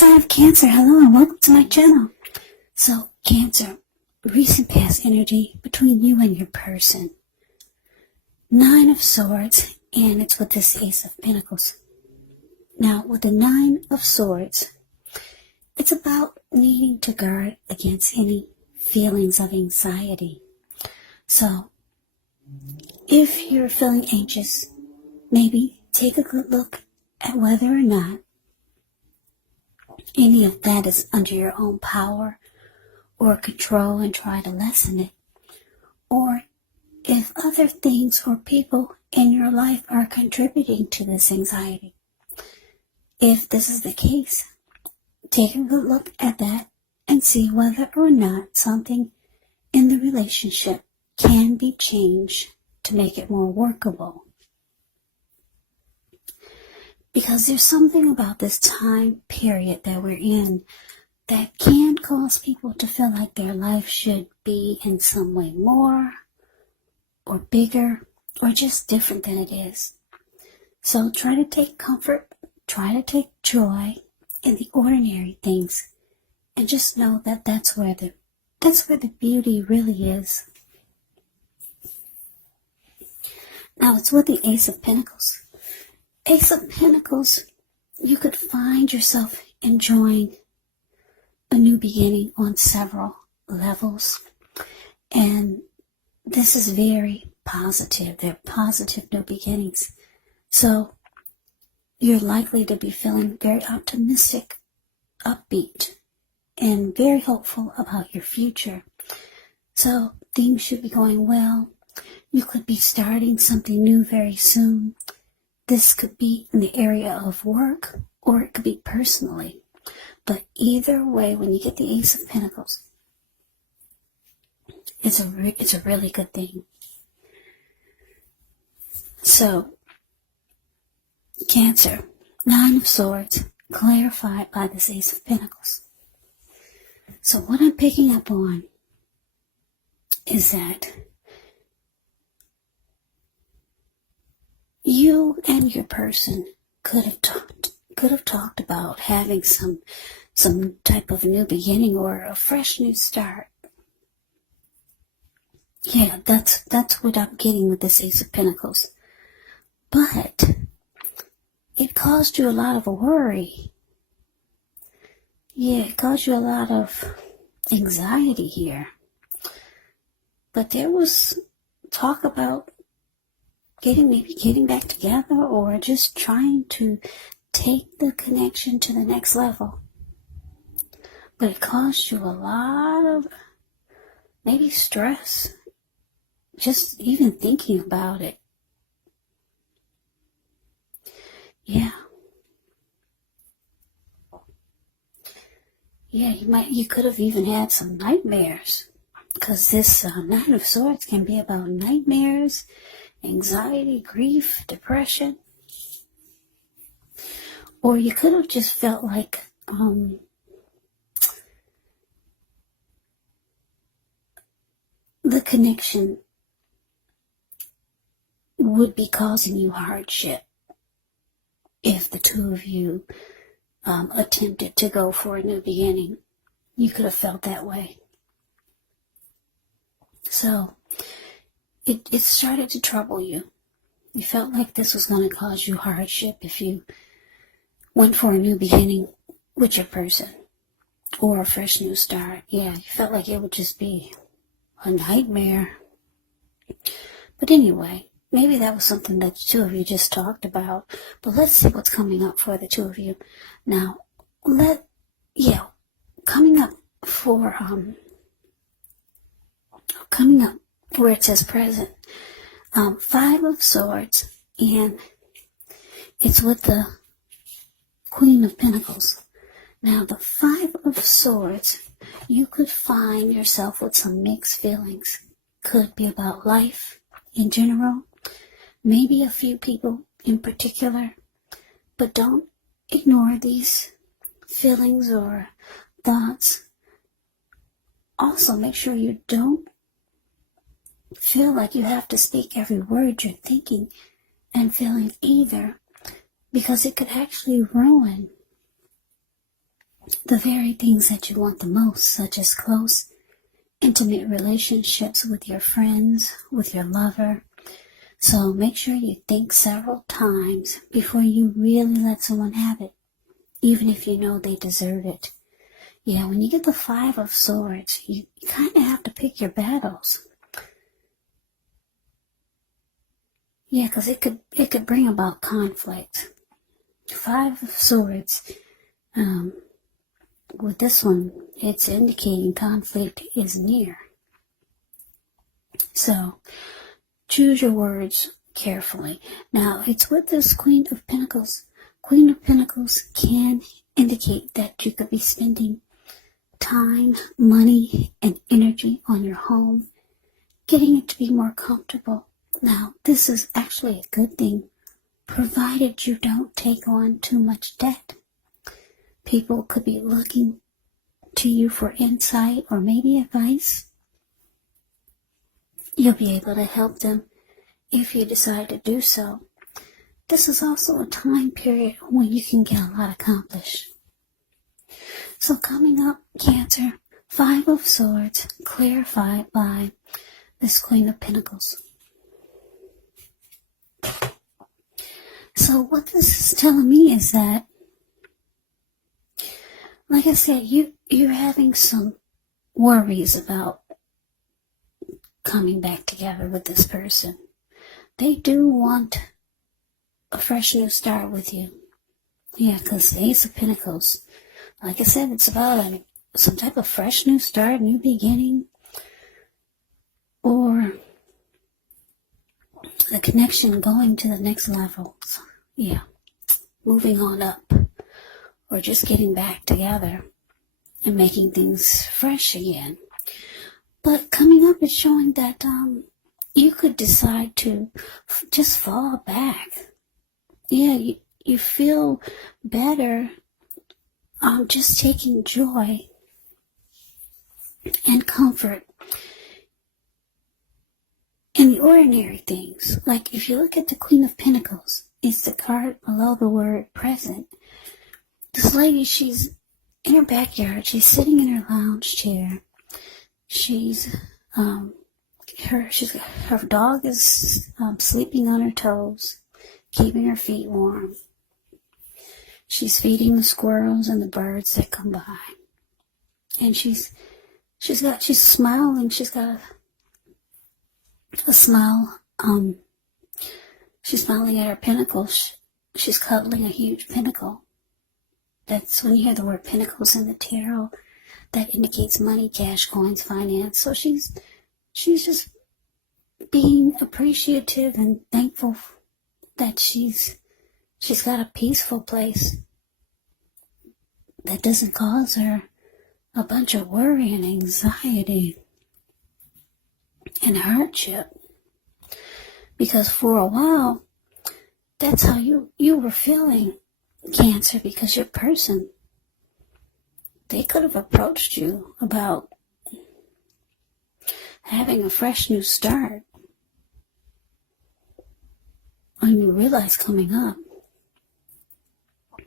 sign of Cancer, hello and welcome to my channel. So, Cancer, recent past energy between you and your person. 9 of Swords, and it's with this Ace of Pentacles. Now, with the 9 of Swords, it's about needing to guard against any feelings of anxiety. So, if you're feeling anxious, maybe take a good look at whether or not any of that is under your own power or control and try to lessen it. Or if other things or people in your life are contributing to this anxiety. If this is the case, take a good look at that and see whether or not something in the relationship can be changed to make it more workable. Because there's something about this time period that we're in that can cause people to feel like their life should be in some way more or bigger or just different than it is. So try to take comfort, try to take joy in the ordinary things, and just know that that's where the beauty really is. Now it's with the Ace of Pentacles. Ace of Pentacles, you could find yourself enjoying a new beginning on several levels. And this is very positive. They're positive new beginnings. So you're likely to be feeling very optimistic, upbeat, and very hopeful about your future. So things should be going well. You could be starting something new very soon. This could be in the area of work, or it could be personally. But either way, when you get the Ace of Pentacles, it's a really good thing. So, Cancer, 9 of Swords, clarified by this Ace of Pentacles. So what I'm picking up on is that you and your person could have talked about having some type of new beginning or a fresh new start. Yeah, that's what I'm getting with this Ace of Pentacles. But it caused you a lot of worry. Yeah, it caused you a lot of anxiety here. But there was talk about getting back together, or just trying to take the connection to the next level. But it caused you a lot of maybe stress, just even thinking about it. Yeah, you could have even had some nightmares, because this 9 of Swords can be about nightmares, anxiety, grief, depression. Or you could have just felt like the connection would be causing you hardship if the two of you attempted to go for a new beginning. You could have felt that way. So it started to trouble you. You felt like this was going to cause you hardship if you went for a new beginning with your person or a fresh new start. Yeah, you felt like it would just be a nightmare. But anyway, maybe that was something that the two of you just talked about. But let's see what's coming up for the two of you. Now, coming up where it says present, 5 of Swords, and it's with the Queen of Pentacles. Now, the 5 of Swords, you could find yourself with some mixed feelings. Could be about life in general, maybe a few people in particular, but don't ignore these feelings or thoughts. Also, make sure you don't feel like you have to speak every word you're thinking and feeling either, because it could actually ruin the very things that you want the most, such as close, intimate relationships with your friends, with your lover. So make sure you think several times before you really let someone have it, even if you know they deserve it. Yeah, when you get the Five of Swords, you kind of have to pick your battles. Yeah, because it could bring about conflict. Five of Swords, with this one, it's indicating conflict is near. So, choose your words carefully. Now, it's with this Queen of Pentacles. Queen of Pentacles can indicate that you could be spending time, money, and energy on your home, getting it to be more comfortable. Now, this is actually a good thing, provided you don't take on too much debt. People could be looking to you for insight or maybe advice. You'll be able to help them if you decide to do so. This is also a time period when you can get a lot accomplished. So coming up, Cancer, Five of Swords, clarified by this Queen of Pentacles. So what this is telling me is that, like I said, you're having some worries about coming back together with this person. They do want a fresh new start with you. Yeah, because the Ace of Pentacles, like I said, it's about some type of fresh new start, new beginning, or the connection going to the next level. So, yeah, moving on up, or just getting back together and making things fresh again. But coming up is showing that you could decide to just fall back. Yeah, you feel better just taking joy and comfort in the ordinary things. Like if you look at the Queen of Pentacles, it's the card below the word present. This lady, she's in her backyard. She's sitting in her lounge chair. She's her dog is sleeping on her toes, keeping her feet warm. She's feeding the squirrels and the birds that come by, and she's smiling. She's got a smile. She's smiling at her pinnacle. She's cuddling a huge pinnacle. That's when you hear the word pentacles in the tarot, that indicates money, cash, coins, finance. So she's just being appreciative and thankful that she's got a peaceful place that doesn't cause her a bunch of worry and anxiety and hardship. Because for a while, that's how you were feeling, Cancer, because your person, they could have approached you about having a fresh new start. And you realize coming up,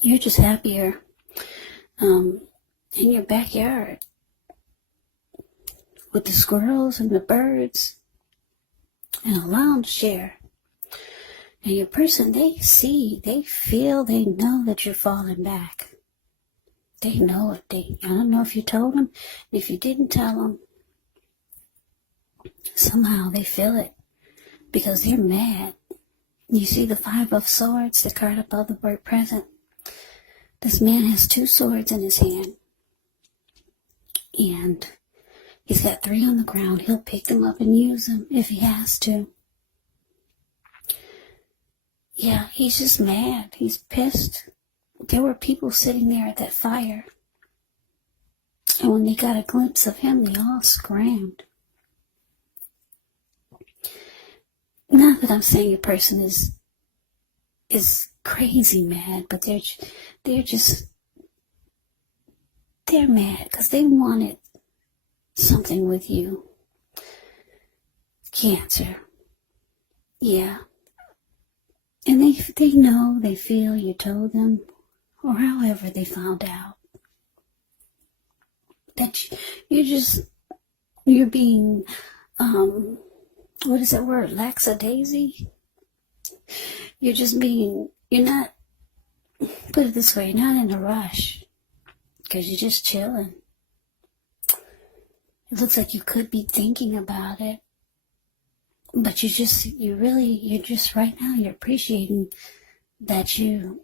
you're just happier in your backyard with the squirrels and the birds and a lounge chair. And your person, they see, they feel, they know that you're falling back. They know it. I don't know if you told them. If you didn't tell them, somehow they feel it because they're mad. You see the Five of Swords, the card above the word present. This man has two swords in his hand, and he's got three on the ground. He'll pick them up and use them if he has to. Yeah, he's just mad. He's pissed. There were people sitting there at that fire, and when they got a glimpse of him, they all screamed. Not that I'm saying a person is crazy mad, but they're mad because they wanted something with you, Cancer. Yeah. And they know, they feel you told them, or however they found out. that you're being, what is that word, lackadaisy? You're not, put it this way, you're not in a rush, because you're just chilling. It looks like you could be thinking about it, but you're just right now, you're appreciating that you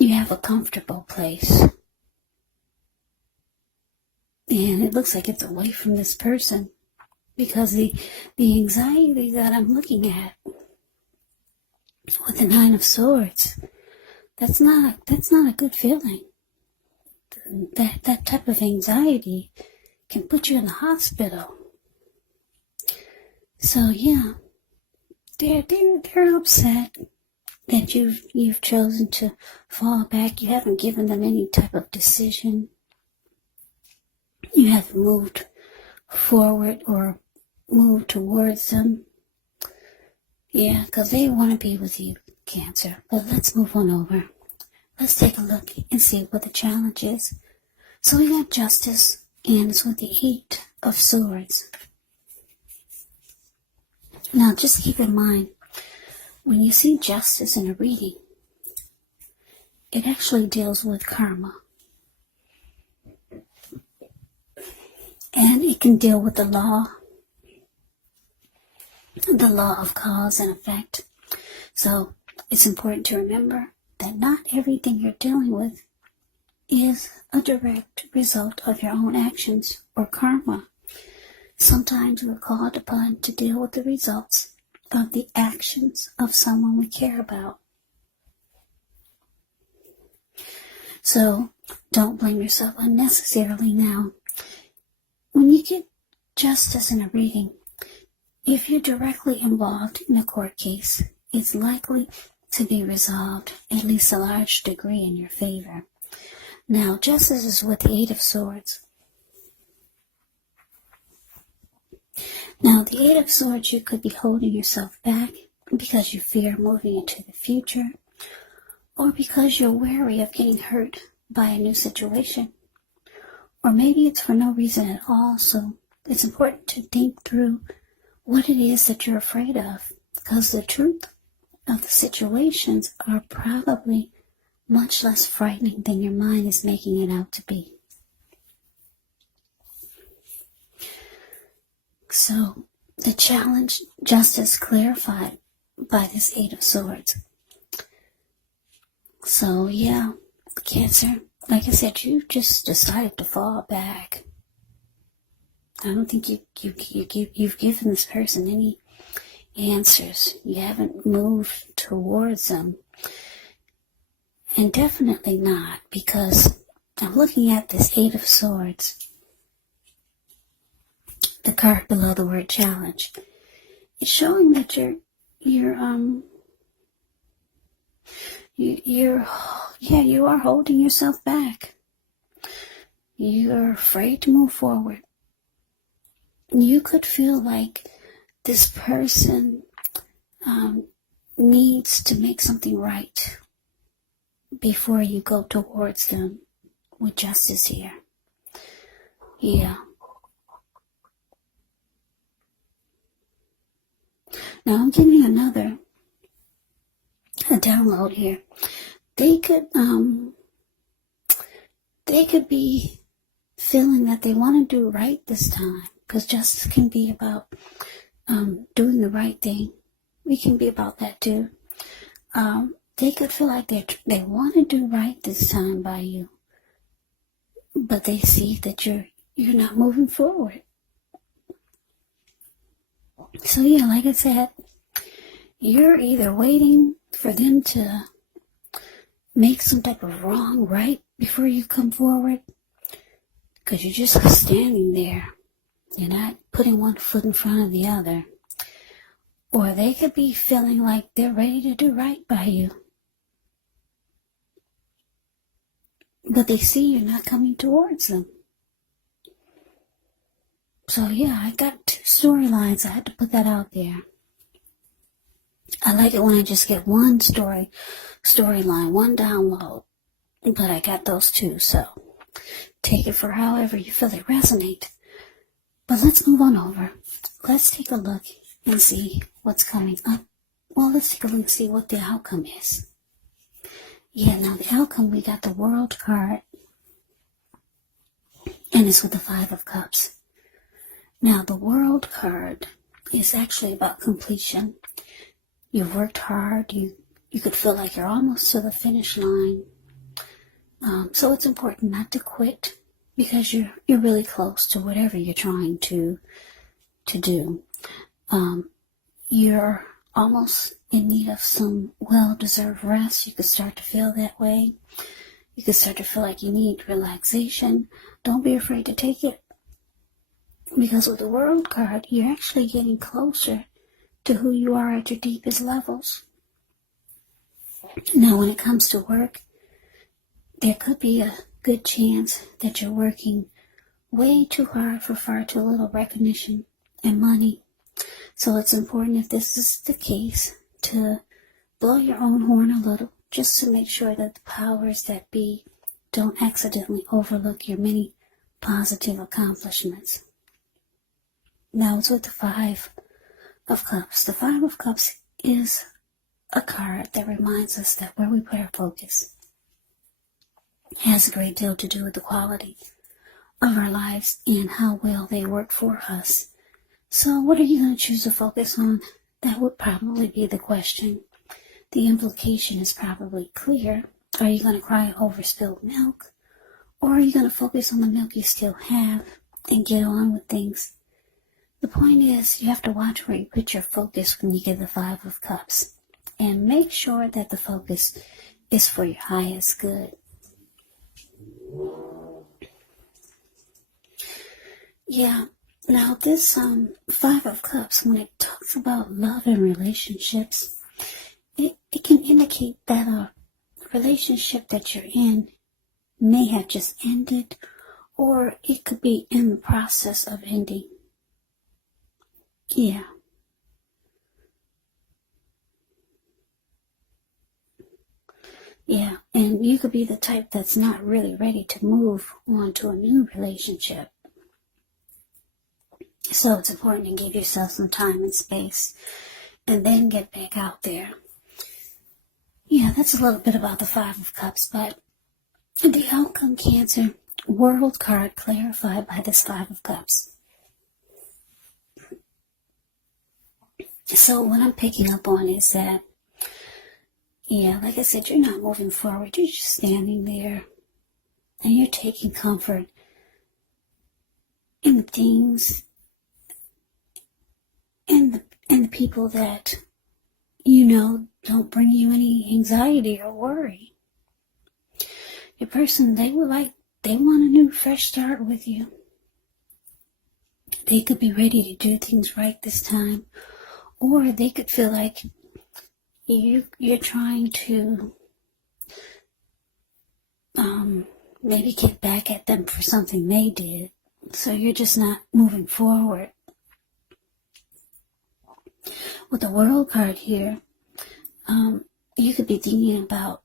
have a comfortable place. And it looks like it's away from this person, because the anxiety that I'm looking at with the Nine of Swords, that's not a good feeling. That type of anxiety can put you in the hospital. So yeah, they're upset that you've chosen to fall back. You haven't given them any type of decision. You haven't moved forward or moved towards them. Yeah, because they want to be with you, Cancer. But let's move on over. Let's take a look and see what the challenge is. So we got Justice, and it's with the Eight of Swords. Now, just keep in mind, when you see Justice in a reading, it actually deals with karma. And it can deal with the law of cause and effect. So it's important to remember that not everything you're dealing with is a direct result of your own actions or karma. Sometimes we're called upon to deal with the results of the actions of someone we care about. So don't blame yourself unnecessarily now. When you get Justice in a reading, if you're directly involved in a court case, it's likely to be resolved, at least a large degree, in your favor. Now, Justice is with the Eight of Swords. Now, the Eight of Swords, you could be holding yourself back because you fear moving into the future, or because you're wary of getting hurt by a new situation. Or maybe it's for no reason at all, so it's important to think through what it is that you're afraid of, because the truth of the situations are probably much less frightening than your mind is making it out to be. So, the challenge, Justice, clarified by this Eight of Swords. So, yeah, Cancer, like I said, you just decided to fall back. I don't think you've given this person any answers. You haven't moved towards them. And definitely not, because I'm looking at this Eight of Swords, the card below the word challenge. It's showing that you are holding yourself back. You're afraid to move forward. You could feel like this person needs to make something right before you go towards them with Justice here. Yeah. Now I'm getting a download here. They could be feeling that they want to do right this time, because justice can be about doing the right thing. We can be about that too. They could feel like they want to do right this time by you, but they see that you're not moving forward. So yeah, like I said, you're either waiting for them to make some type of wrong right before you come forward, because you're just standing there. You're not putting one foot in front of the other. Or they could be feeling like they're ready to do right by you, but they see you're not coming towards them. So yeah, I got two storylines. I had to put that out there. I like it when I just get one storyline, one download. But I got those two, so Take it for however you feel it resonate. But let's move on over. Let's take a look and see what's coming up. Well, let's take a look and see what the outcome is. Yeah, now the outcome, we got the World card. And it's with the Five of Cups. Now, the World card is actually about completion. You've worked hard. You could feel like you're almost to the finish line. So it's important not to quit because you're really close to whatever you're trying to do. You're almost in need of some well-deserved rest. You could start to feel that way. You could start to feel like you need relaxation. Don't be afraid to take it. Because with the World card, you're actually getting closer to who you are at your deepest levels. Now, when it comes to work, there could be a good chance that you're working way too hard for far too little recognition and money. So it's important, if this is the case, to blow your own horn a little, just to make sure that the powers that be don't accidentally overlook your many positive accomplishments. Now it's with the Five of Cups. The Five of Cups is a card that reminds us that where we put our focus has a great deal to do with the quality of our lives and how well they work for us. So what are you going to choose to focus on? That would probably be the question. The implication is probably clear. Are you going to cry over spilled milk? Or are you going to focus on the milk you still have and get on with things? The point is, you have to watch where you put your focus when you get the Five of Cups. And make sure that the focus is for your highest good. Yeah, now this Five of Cups, when it talks about love and relationships, it can indicate that a relationship that you're in may have just ended, or it could be in the process of ending. Yeah. Yeah, and you could be the type that's not really ready to move on to a new relationship. So it's important to give yourself some time and space and then get back out there. Yeah, that's a little bit about the Five of Cups, but the outcome, Cancer, World card clarified by this Five of Cups. So what I'm picking up on is that, yeah, like I said, you're not moving forward. You're just standing there and you're taking comfort in the things and the people that you know don't bring you any anxiety or worry. Your person, they want a new fresh start with you. They could be ready to do things right this time, or they could feel like you're trying to maybe get back at them for something they did, so you're just not moving forward. With the World card here, you could be thinking about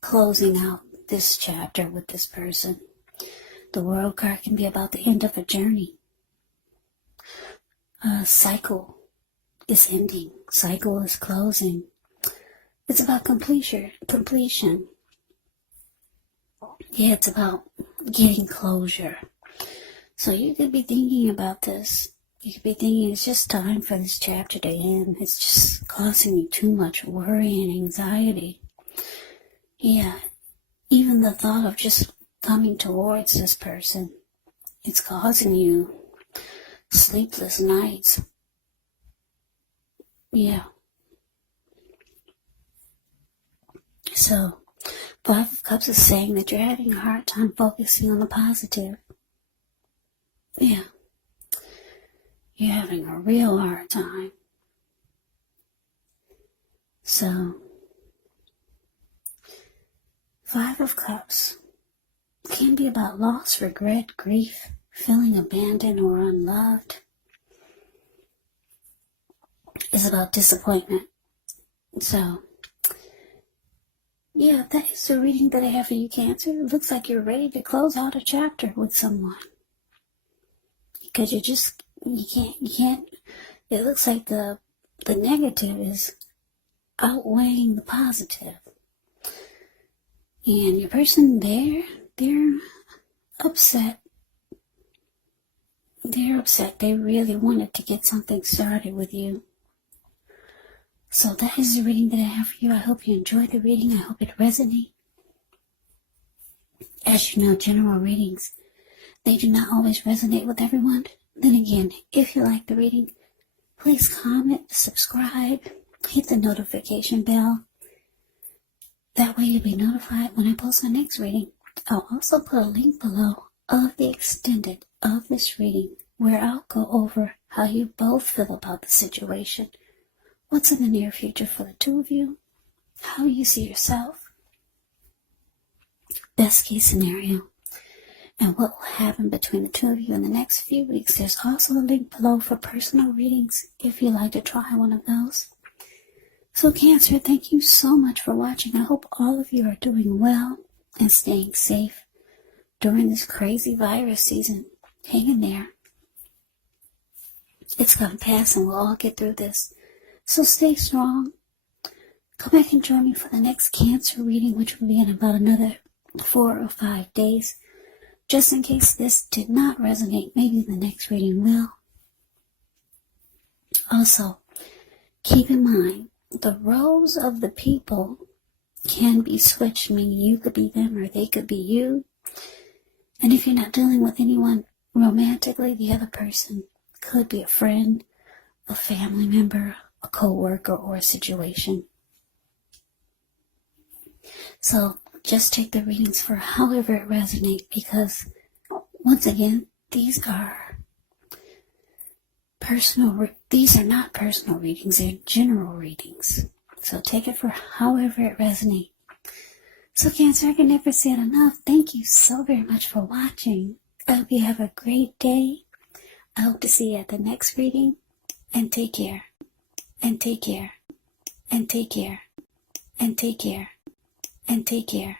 closing out this chapter with this person. The World card can be about the end of a journey. A cycle is ending. Cycle is closing. It's about completion. Yeah, it's about getting closure. So you could be thinking about this. You could be thinking it's just time for this chapter to end. It's just causing you too much worry and anxiety. Yeah, even the thought of just coming towards this person, it's causing you sleepless nights. Yeah. So, Five of Cups is saying that you're having a hard time focusing on the positive. Yeah. You're having a real hard time. So, Five of Cups can be about loss, regret, grief, feeling abandoned or unloved. It's about disappointment. So, Yeah, that is the reading that I have for you, Cancer. It looks like you're ready to close out a chapter with someone. Because you can't, it looks like the negative is outweighing the positive. And your person they're upset. They're upset. They really wanted to get something started with you. So that is the reading that I have for you. I hope you enjoyed the reading. I hope it resonates. As you know, general readings, they do not always resonate with everyone. Then again, if you like the reading, please comment, subscribe, hit the notification bell. That way you'll be notified when I post my next reading. I'll also put a link below of the extended of this reading where I'll go over how you both feel about the situation. What's in the near future for the two of you? How you see yourself? Best case scenario. And what will happen between the two of you in the next few weeks. There's also a link below for personal readings if you'd like to try one of those. So Cancer, thank you so much for watching. I hope all of you are doing well and staying safe during this crazy virus season. Hang in there. It's going to pass and we'll all get through this. So stay strong. Come back and join me for the next Cancer reading, which will be in about another 4 or 5 days. Just in case this did not resonate, maybe the next reading will. Also, keep in mind, the roles of the people can be switched, meaning you could be them or they could be you. And if you're not dealing with anyone romantically, the other person could be a friend, a family member, a co-worker, or a situation. So just take the readings for however it resonates, because once again, these are not personal readings, they're general readings. So take it for however it resonates. So Cancer, I can never say it enough. Thank you so very much for watching. I hope you have a great day. I hope to see you at the next reading. And take care. And take care. And take care. And take care. And take care.